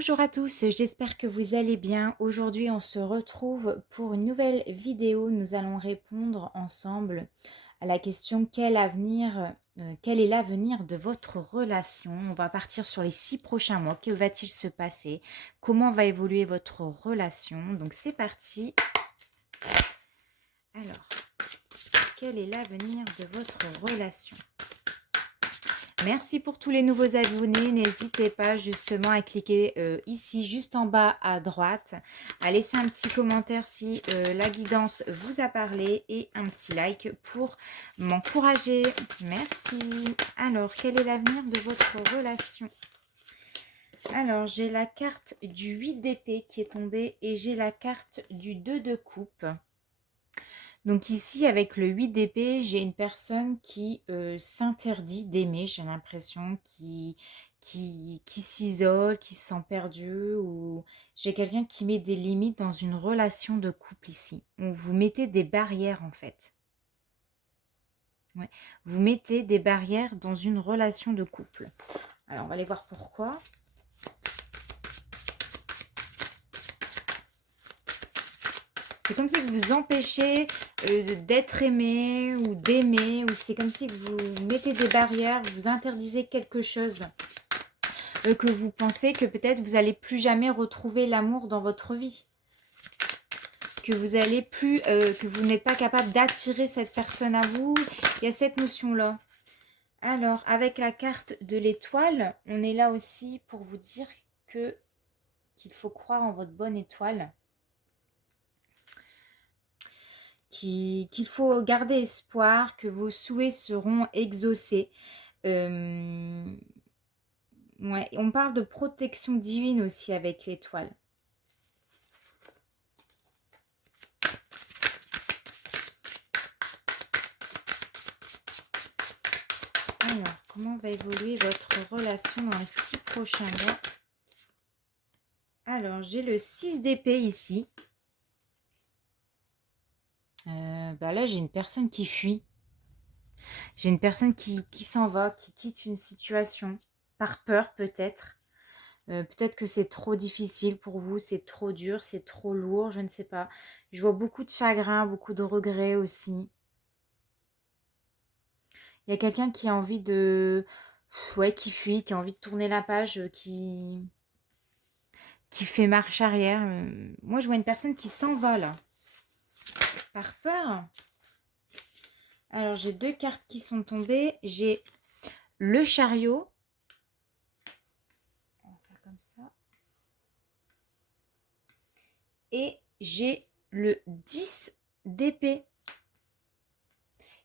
Bonjour à tous, j'espère que vous allez bien. Aujourd'hui, on se retrouve pour une nouvelle vidéo. Nous allons répondre ensemble à la question quel est l'avenir de votre relation? On va partir sur les 6 prochains mois. Que va-t-il se passer? Comment va évoluer votre relation? Donc c'est parti. Alors, quel est l'avenir de votre relation? Merci pour tous les nouveaux abonnés. N'hésitez pas justement à cliquer ici, juste en bas à droite, à laisser un petit commentaire si la guidance vous a parlé et un petit like pour m'encourager. Merci. Alors, quel est l'avenir de votre relation? Alors, j'ai la carte du 8 d'épée qui est tombée et j'ai la carte du 2 de coupe. Donc ici, avec le 8 d'épée, j'ai une personne qui s'interdit d'aimer, j'ai l'impression, qui s'isole, qui se sent perdu, ou j'ai quelqu'un qui met des limites dans une relation de couple ici. Où vous mettez des barrières en fait. Ouais. Vous mettez des barrières dans une relation de couple. Alors, on va aller voir pourquoi. C'est comme si vous vous empêchez d'être aimé ou d'aimer, ou c'est comme si vous mettez des barrières, vous interdisez quelque chose, que vous pensez que peut-être vous n'allez plus jamais retrouver l'amour dans votre vie, que vous allez plus, que vous n'êtes pas capable d'attirer cette personne à vous. Il y a cette notion-là. Alors, avec la carte de l'étoile, on est là aussi pour vous dire qu'il faut croire en votre bonne étoile. Qu'il faut garder espoir, que vos souhaits seront exaucés. Ouais, on parle de protection divine aussi avec l'étoile. Alors, comment va évoluer votre relation dans les 6 prochains mois? Alors, j'ai le 6 d'épée ici. Là, j'ai une personne qui fuit. J'ai une personne qui s'en va, qui quitte une situation, par peur peut-être. Peut-être que c'est trop difficile pour vous, c'est trop dur, c'est trop lourd, je ne sais pas. Je vois beaucoup de chagrin, beaucoup de regrets aussi. Il y a quelqu'un qui a envie de... Ouais, qui fuit, qui a envie de tourner la page, qui fait marche arrière. Moi, je vois une personne qui s'en va là, par peur. Alors, j'ai 2 cartes qui sont tombées. J'ai le chariot. On va faire comme ça. Et j'ai le 10 d'épée.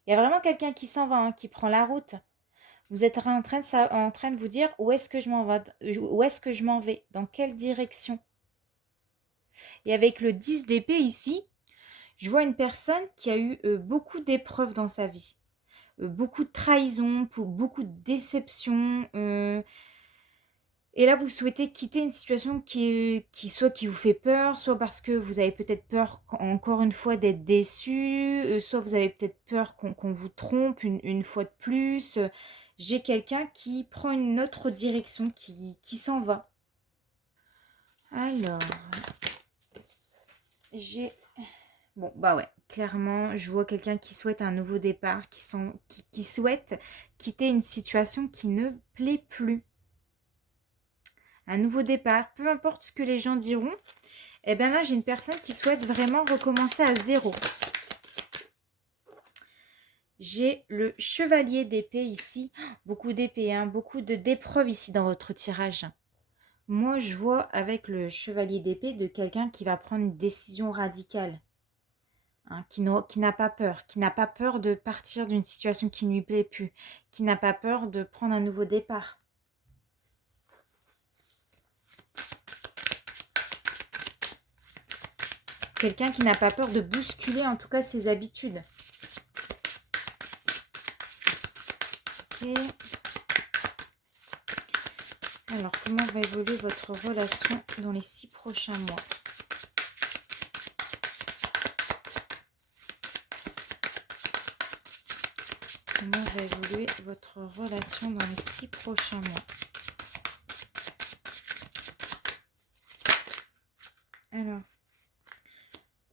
Il y a vraiment quelqu'un qui s'en va, hein, qui prend la route. Vous êtes en train de vous dire où est-ce que je m'en vais, où est-ce que je m'en vais, dans quelle direction. Et avec le 10 d'épée ici, je vois une personne qui a eu beaucoup d'épreuves dans sa vie. Beaucoup de trahisons, beaucoup de déceptions. Et là, vous souhaitez quitter une situation qui soit qui vous fait peur, soit parce que vous avez peut-être peur, encore une fois, d'être déçu, soit vous avez peut-être peur qu'on vous trompe une fois de plus. J'ai quelqu'un qui prend une autre direction, qui s'en va. Alors, j'ai... Bon, bah ouais, clairement, je vois quelqu'un qui souhaite un nouveau départ, qui souhaite quitter une situation qui ne plaît plus. Un nouveau départ, peu importe ce que les gens diront, et bien là, j'ai une personne qui souhaite vraiment recommencer à zéro. J'ai le chevalier d'épée ici. Beaucoup d'épées, hein, beaucoup d'épreuves ici dans votre tirage. Moi, je vois avec le chevalier d'épée de quelqu'un qui va prendre une décision radicale. Hein, qui n'a pas peur de partir d'une situation qui ne lui plaît plus, qui n'a pas peur de prendre un nouveau départ. Quelqu'un qui n'a pas peur de bousculer en tout cas ses habitudes. Ok. Alors, comment va évoluer votre relation dans les 6 prochains mois? Comment va évoluer votre relation dans les 6 prochains mois? Alors,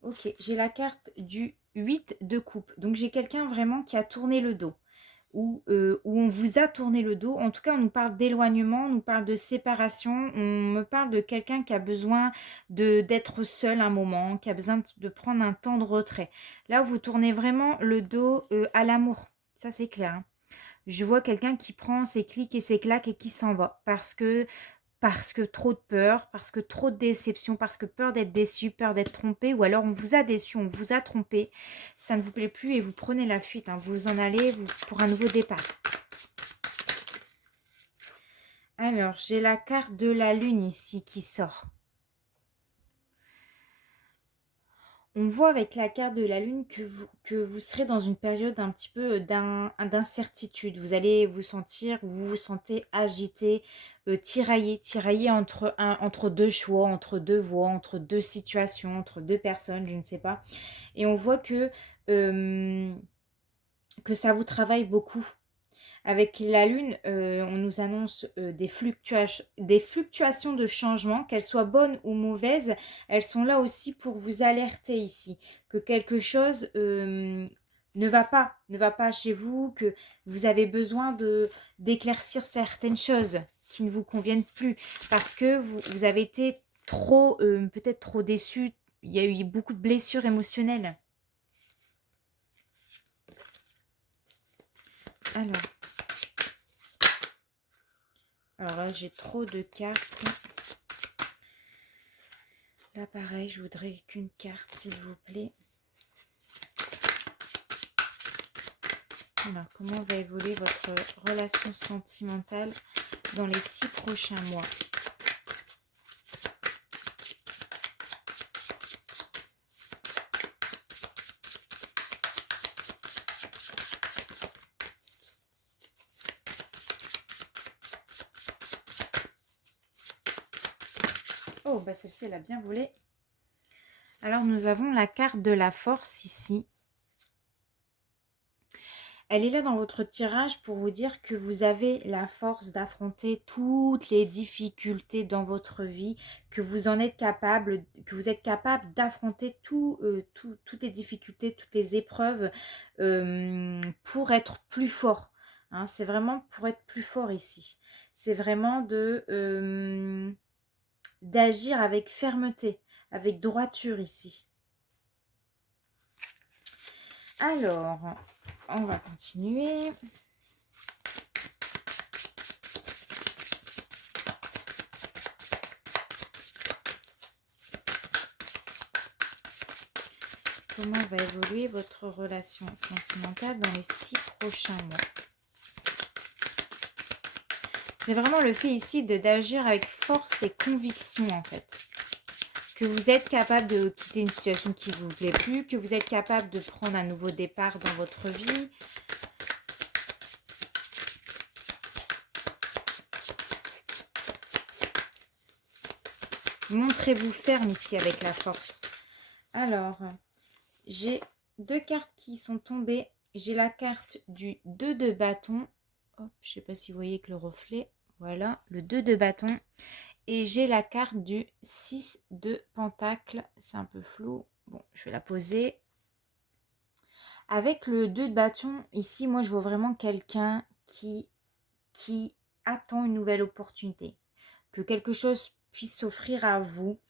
ok, j'ai la carte du 8 de coupe. Donc, j'ai quelqu'un vraiment qui a tourné le dos. Où on vous a tourné le dos. En tout cas, on nous parle d'éloignement, on nous parle de séparation, on me parle de quelqu'un qui a besoin d'être seul un moment, qui a besoin de prendre un temps de retrait. Là, vous tournez vraiment le dos à l'amour. Ça, c'est clair, hein. Je vois quelqu'un qui prend ses clics et ses claques et qui s'en va parce que trop de peur, parce que trop de déception, parce que peur d'être déçu, peur d'être trompé, ou alors on vous a déçu, on vous a trompé, ça ne vous plaît plus et vous prenez la fuite, hein. Vous en allez pour un nouveau départ. Alors, j'ai la carte de la lune ici qui sort. On voit avec la carte de la lune que vous serez dans une période un petit peu d'incertitude. Vous allez vous sentir, vous vous sentez agité, tiraillé entre deux choix, entre deux voies, entre deux situations, entre deux personnes, je ne sais pas. Et on voit que ça vous travaille beaucoup. Avec la lune, on nous annonce des fluctuations de changement, qu'elles soient bonnes ou mauvaises, elles sont là aussi pour vous alerter ici, que quelque chose ne va pas chez vous, que vous avez besoin d'éclaircir certaines choses qui ne vous conviennent plus, parce que vous avez été trop, peut-être trop déçu, il y a eu beaucoup de blessures émotionnelles. Alors là, j'ai trop de cartes. Là, pareil, je voudrais qu'une carte, s'il vous plaît. Alors, comment va évoluer votre relation sentimentale dans les 6 prochains mois? Oh, bah celle-ci, elle a bien volé. Alors, nous avons la carte de la force ici. Elle est là dans votre tirage pour vous dire que vous avez la force d'affronter toutes les difficultés dans votre vie, que vous en êtes capable, que vous êtes capable d'affronter toutes les difficultés, toutes les épreuves pour être plus fort. Hein, c'est vraiment pour être plus fort ici. C'est vraiment d'agir avec fermeté, avec droiture ici. Alors, on va continuer. Comment va évoluer votre relation sentimentale dans les 6 prochains mois? C'est vraiment le fait ici d'agir avec force et conviction en fait. Que vous êtes capable de quitter une situation qui ne vous plaît plus, que vous êtes capable de prendre un nouveau départ dans votre vie. Montrez-vous ferme ici avec la force. Alors, j'ai 2 cartes qui sont tombées. J'ai la carte du 2 de bâton. Hop, je ne sais pas si vous voyez que le reflet. Voilà, le 2 de bâton. Et j'ai la carte du 6 de pentacle. C'est un peu flou. Bon, je vais la poser. Avec le 2 de bâton, ici, moi, je vois vraiment quelqu'un qui attend une nouvelle opportunité. Que quelque chose puisse s'offrir à vous.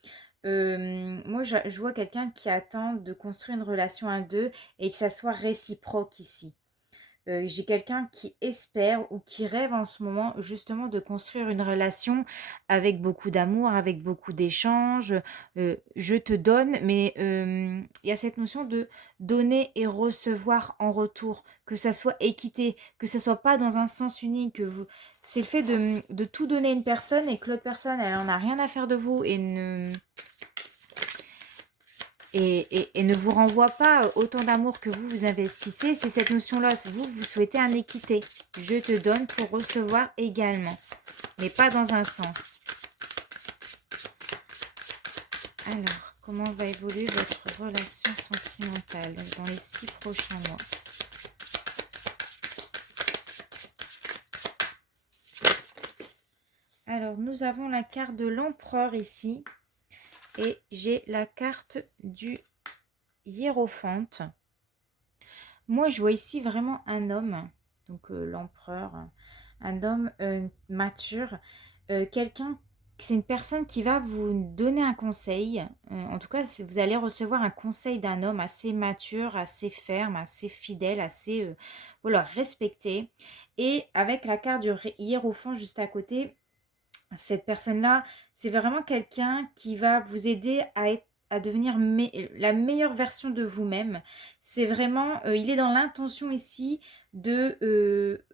Moi, je vois quelqu'un qui attend de construire une relation à deux et que ça soit réciproque ici. J'ai quelqu'un qui espère ou qui rêve en ce moment justement de construire une relation avec beaucoup d'amour, avec beaucoup d'échanges. Je te donne, mais il y a cette notion de donner et recevoir en retour, que ça soit équité, que ça soit pas dans un sens unique. C'est le fait de tout donner à une personne et que l'autre personne, elle en a rien à faire de vous et ne vous renvoie pas autant d'amour que vous investissez. C'est cette notion-là. Vous souhaitez un équité. Je te donne pour recevoir également, mais pas dans un sens. Alors, comment va évoluer votre relation sentimentale dans les 6 prochains mois? Alors, nous avons la carte de l'empereur ici. Et j'ai la carte du hiérophante. Moi, je vois ici vraiment un homme, donc l'empereur, un homme mature, quelqu'un, c'est une personne qui va vous donner un conseil. En tout cas, vous allez recevoir un conseil d'un homme assez mature, assez ferme, assez fidèle, assez voilà, respecté. Et avec la carte du hiérophant juste à côté, cette personne-là, c'est vraiment quelqu'un qui va vous aider à devenir la meilleure version de vous-même. C'est vraiment, il est dans l'intention ici de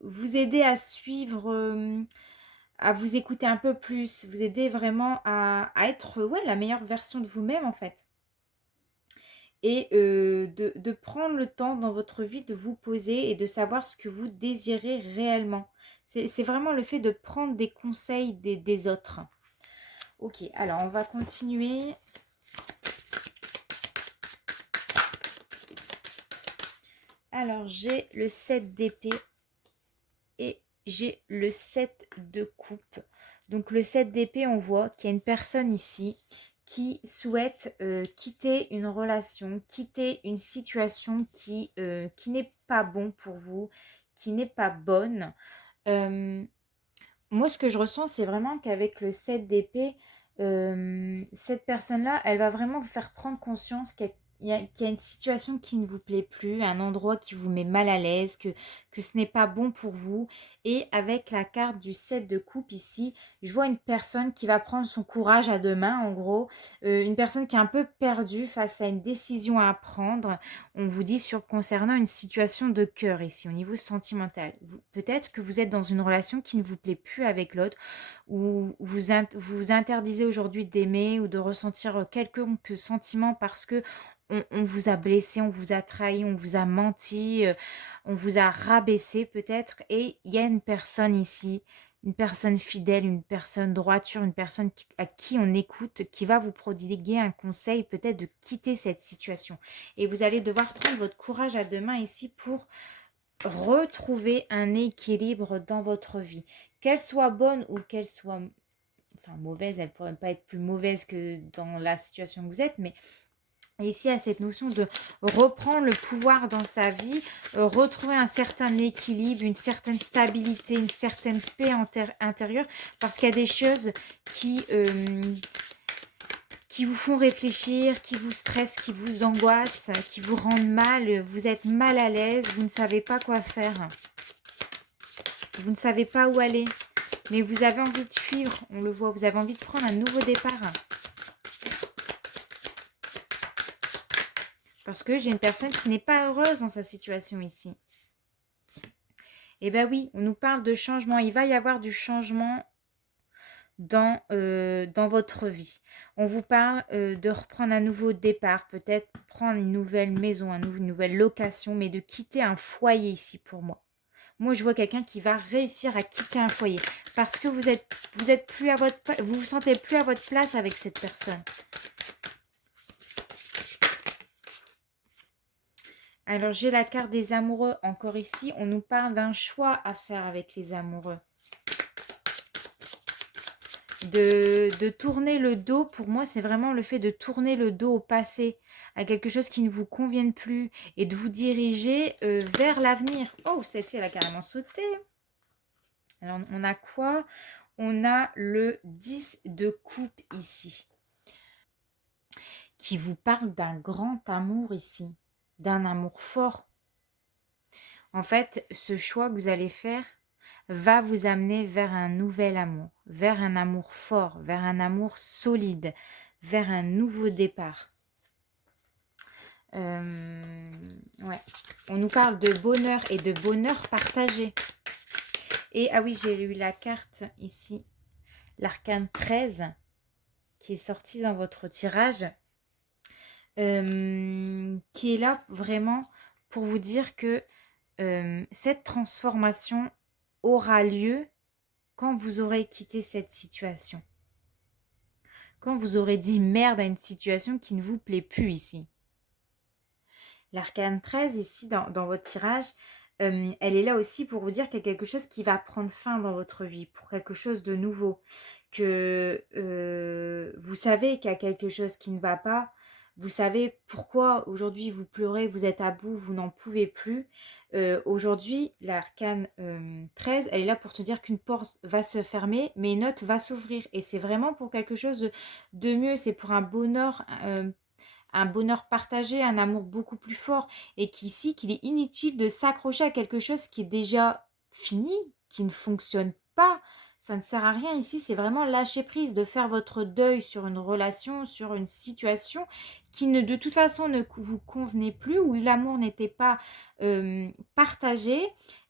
vous aider à suivre, à vous écouter un peu plus, vous aider vraiment à être ouais, la meilleure version de vous-même en fait. Et de prendre le temps dans votre vie de vous poser et de savoir ce que vous désirez réellement. C'est vraiment le fait de prendre des conseils des autres. Ok, alors on va continuer. Alors j'ai le 7 d'épée et j'ai le 7 de coupe. Donc le 7 d'épée, on voit qu'il y a une personne ici qui souhaite quitter une relation, quitter une situation qui n'est pas bon pour vous, qui n'est pas bonne. Moi, ce que je ressens, c'est vraiment qu'avec le 7 d'épée, cette personne-là, elle va vraiment vous faire prendre conscience qu'il y a une situation qui ne vous plaît plus, un endroit qui vous met mal à l'aise, que ce n'est pas bon pour vous. Et avec la carte du 7 de coupe ici, je vois une personne qui va prendre son courage à deux mains, en gros. Une personne qui est un peu perdue face à une décision à prendre. On vous dit concernant une situation de cœur ici, au niveau sentimental. Peut-être que vous êtes dans une relation qui ne vous plaît plus avec l'autre, ou vous interdisez aujourd'hui d'aimer ou de ressentir quelconque sentiment parce que on vous a blessé, on vous a trahi, on vous a menti, on vous a rabaissé peut-être. Et il y a une personne ici, une personne fidèle, une personne droiture, une personne à qui on écoute, qui va vous prodiguer un conseil peut-être de quitter cette situation. Et vous allez devoir prendre votre courage à deux mains ici pour retrouver un équilibre dans votre vie. Qu'elle soit bonne ou qu'elle soit enfin, mauvaise, elle ne pourrait pas être plus mauvaise que dans la situation que vous êtes, mais ici, à cette notion de reprendre le pouvoir dans sa vie, retrouver un certain équilibre, une certaine stabilité, une certaine paix intérieure, parce qu'il y a des choses qui vous font réfléchir, qui vous stressent, qui vous angoissent, qui vous rendent mal, vous êtes mal à l'aise, vous ne savez pas quoi faire, vous ne savez pas où aller, mais vous avez envie de suivre, on le voit, vous avez envie de prendre un nouveau départ. Parce que j'ai une personne qui n'est pas heureuse dans sa situation ici. Eh bien oui, on nous parle de changement. Il va y avoir du changement dans votre vie. On vous parle de reprendre un nouveau départ, peut-être prendre une nouvelle maison, une nouvelle location, mais de quitter un foyer ici pour moi. Moi, je vois quelqu'un qui va réussir à quitter un foyer parce que vous êtes plus à vous vous sentez plus à votre place avec cette personne. Alors, j'ai la carte des amoureux encore ici. On nous parle d'un choix à faire avec les amoureux. De tourner le dos, pour moi, c'est vraiment le fait de tourner le dos au passé, à quelque chose qui ne vous convienne plus et de vous diriger vers l'avenir. Oh, celle-ci, elle a carrément sauté. Alors, on a quoi? On a le 10 de coupe ici, qui vous parle d'un grand amour ici, d'un amour fort. En fait, ce choix que vous allez faire va vous amener vers un nouvel amour, vers un amour fort, vers un amour solide, vers un nouveau départ. Ouais. On nous parle de bonheur et de bonheur partagé. Et ah oui, j'ai eu la carte ici, l'arcane 13, qui est sortie dans votre tirage, qui est là vraiment pour vous dire que cette transformation aura lieu quand vous aurez quitté cette situation. Quand vous aurez dit merde à une situation qui ne vous plaît plus ici. L'arcane 13 ici dans votre tirage, elle est là aussi pour vous dire qu'il y a quelque chose qui va prendre fin dans votre vie, pour quelque chose de nouveau. que vous savez qu'il y a quelque chose qui ne va pas. Vous savez pourquoi aujourd'hui vous pleurez, vous êtes à bout, vous n'en pouvez plus. Aujourd'hui, l'arcane 13, elle est là pour te dire qu'une porte va se fermer, mais une autre va s'ouvrir. Et c'est vraiment pour quelque chose de mieux. C'est pour un bonheur partagé, un amour beaucoup plus fort. Et qu'ici, qu'il est inutile de s'accrocher à quelque chose qui est déjà fini, qui ne fonctionne pas. Ça ne sert à rien ici, c'est vraiment lâcher prise, de faire votre deuil sur une relation, sur une situation qui ne de toute façon ne vous convenait plus, où l'amour n'était pas partagé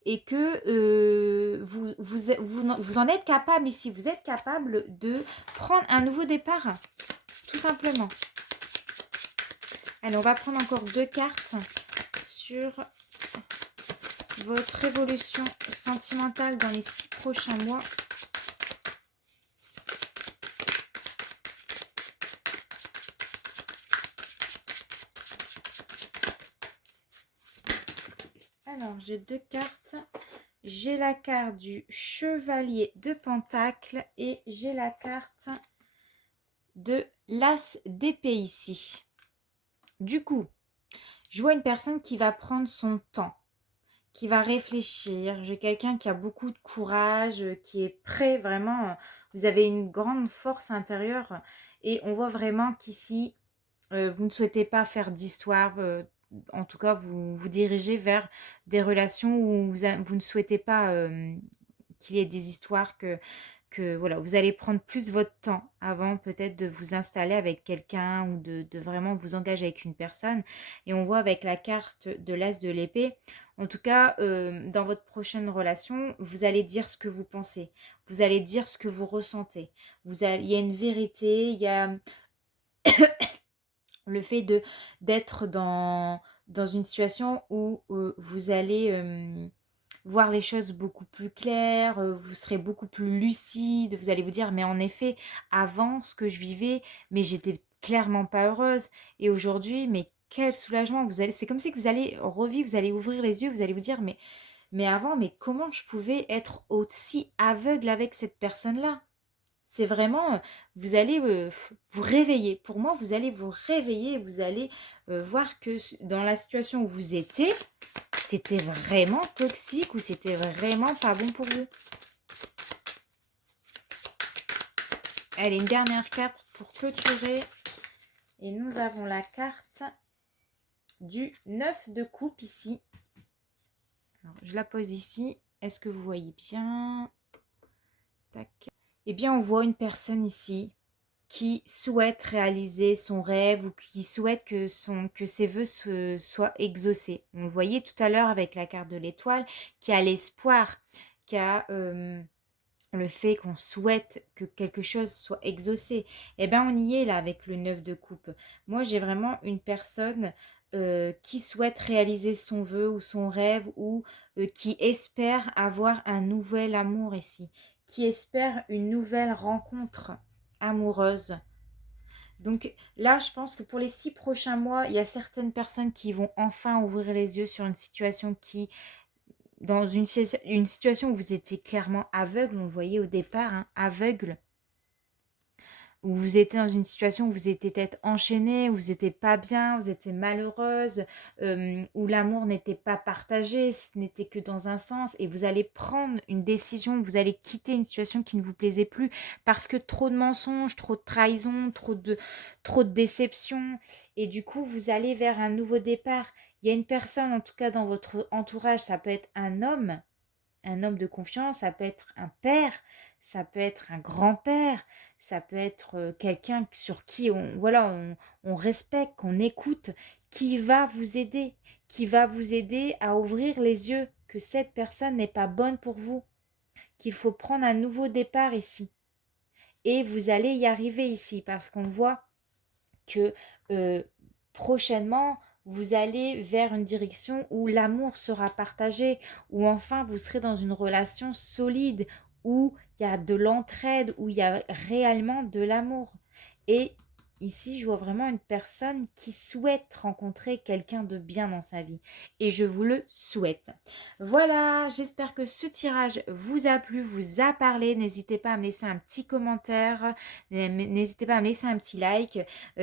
et que vous en êtes capable ici. Vous êtes capable de prendre un nouveau départ, tout simplement. Allez, on va prendre encore 2 cartes sur votre évolution sentimentale dans les 6 prochains mois. Alors, j'ai 2 cartes. J'ai la carte du chevalier de Pentacle et j'ai la carte de l'as d'épée ici. Du coup, je vois une personne qui va prendre son temps, qui va réfléchir. J'ai quelqu'un qui a beaucoup de courage, qui est prêt vraiment. Vous avez une grande force intérieure et on voit vraiment qu'ici, vous ne souhaitez pas faire d'histoire. En tout cas, vous vous dirigez vers des relations où vous ne souhaitez pas qu'il y ait des histoires que voilà, vous allez prendre plus de votre temps avant peut-être de vous installer avec quelqu'un ou de vraiment vous engager avec une personne. Et on voit avec la carte de l'as de l'épée, en tout cas, dans votre prochaine relation, vous allez dire ce que vous pensez. Vous allez dire ce que vous ressentez. Il y a une vérité, il y a le fait d'être dans une situation où vous allez voir les choses beaucoup plus claires, vous serez beaucoup plus lucide, vous allez vous dire, mais en effet, avant, ce que je vivais, mais j'étais clairement pas heureuse. Et aujourd'hui, mais quel soulagement, c'est comme si que vous allez revivre, vous allez ouvrir les yeux, vous allez vous dire, mais avant, mais comment je pouvais être aussi aveugle avec cette personne-là? C'est vraiment, vous allez vous réveiller. Pour moi, vous allez vous réveiller, vous allez voir que dans la situation où vous étiez, c'était vraiment toxique ou c'était vraiment pas bon pour vous. Allez, une dernière carte pour clôturer. Et nous avons la carte du 9 de coupe ici. Alors, je la pose ici. Est-ce que vous voyez bien? Tac. Eh bien, on voit une personne ici qui souhaite réaliser son rêve ou qui souhaite que ses vœux soient exaucés. On le voyait tout à l'heure avec la carte de l'étoile, qui a l'espoir, qui a le fait qu'on souhaite que quelque chose soit exaucé. Eh bien, on y est là avec le 9 de coupe. Moi, j'ai vraiment une personne qui souhaite réaliser son vœu ou son rêve ou qui espère avoir un nouvel amour ici, qui espère une nouvelle rencontre amoureuse. Donc là, je pense que pour les 6 prochains mois, il y a certaines personnes qui vont enfin ouvrir les yeux sur une situation qui, dans une situation où vous étiez clairement aveugle, on le voyait au départ, hein, aveugle, où vous étiez dans une situation où vous étiez peut-être enchaîné, où vous n'étiez pas bien, vous étiez malheureuse, où l'amour n'était pas partagé, ce n'était que dans un sens, et vous allez prendre une décision, vous allez quitter une situation qui ne vous plaisait plus, parce que trop de mensonges, trop de trahison, trop de déception, et du coup, vous allez vers un nouveau départ. Il y a une personne, en tout cas dans votre entourage, ça peut être un homme de confiance, ça peut être un père, ça peut être un grand-père, ça peut être quelqu'un sur qui on respecte, qu'on écoute, qui va vous aider à ouvrir les yeux que cette personne n'est pas bonne pour vous, qu'il faut prendre un nouveau départ ici. Et vous allez y arriver ici parce qu'on voit que prochainement, vous allez vers une direction où l'amour sera partagé, où enfin vous serez dans une relation solide, où il y a de l'entraide, où il y a réellement de l'amour. Et ici, je vois vraiment une personne qui souhaite rencontrer quelqu'un de bien dans sa vie. Et je vous le souhaite. Voilà, j'espère que ce tirage vous a plu, vous a parlé. N'hésitez pas à me laisser un petit commentaire. N'hésitez pas à me laisser un petit like.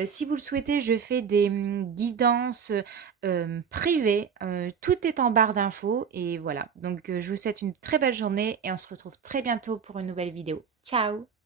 Si vous le souhaitez, je fais des guidances privées. Tout est en barre d'infos. Et voilà. Donc, je vous souhaite une très belle journée et on se retrouve très bientôt pour une nouvelle vidéo. Ciao!